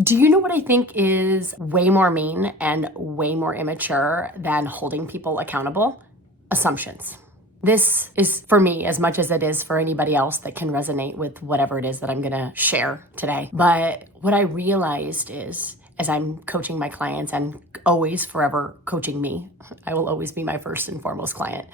Do you know what I think is way more mean and way more immature than holding people accountable? Assumptions. This is for me as much as it is for anybody else that can resonate with whatever it is that I'm gonna share today. But what I realized is, as I'm coaching my clients and always forever coaching me, I will always be my first and foremost client,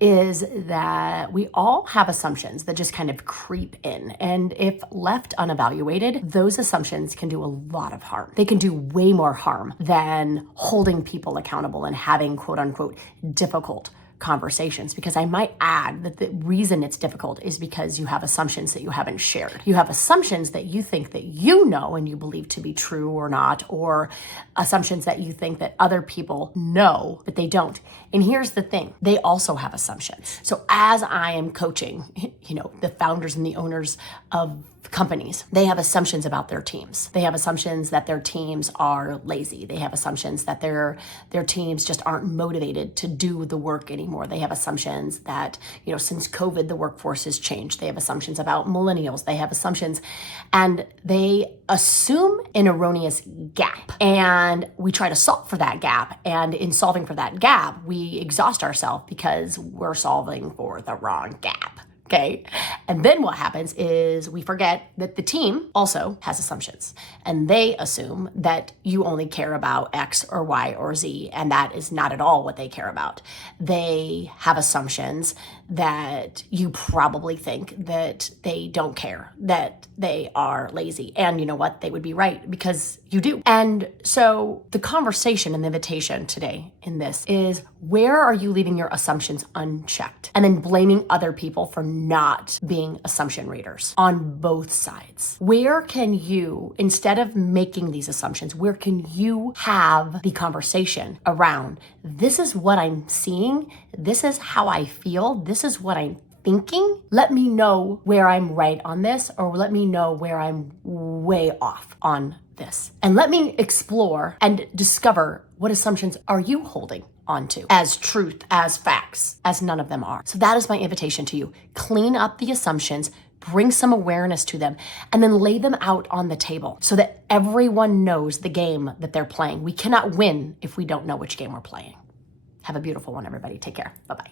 is that we all have assumptions that just kind of creep in. And if left unevaluated, those assumptions can do a lot of harm. They can do way more harm than holding people accountable and having quote unquote difficult conversations, because I might add that the reason it's difficult is because you have assumptions that you haven't shared. You have assumptions that you think that you know and you believe to be true or not, or assumptions that you think that other people know, but they don't. And here's the thing, they also have assumptions. So as I am coaching, the founders and the owners of companies, they have assumptions about their teams. They have assumptions that their teams are lazy. They have assumptions that their teams just aren't motivated to do the work anymore. They have assumptions that, since COVID, the workforce has changed. They have assumptions about millennials. They have assumptions, and they assume an erroneous gap. And we try to solve for that gap. And in solving for that gap, we exhaust ourselves because we're solving for the wrong gap. Okay. And then what happens is we forget that the team also has assumptions, and they assume that you only care about X or Y or Z. And that is not at all what they care about. They have assumptions that you probably think that they don't care, that they are lazy. And you know what? They would be right, because you do. And so the conversation and the invitation today in this is, where are you leaving your assumptions unchecked? And then blaming other people for not being assumption readers on both sides. Where can you, instead of making these assumptions, where can you have the conversation around, this is what I'm seeing, this is how I feel, this is what I'm thinking. Let me know where I'm right on this, or let me know where I'm way off on this. And let me explore and discover, what assumptions are you holding onto as truth, as facts, as none of them are. So that is my invitation to you. Clean up the assumptions, bring some awareness to them, and then lay them out on the table so that everyone knows the game that they're playing. We cannot win if we don't know which game we're playing. Have a beautiful one, everybody. Take care. Bye-bye.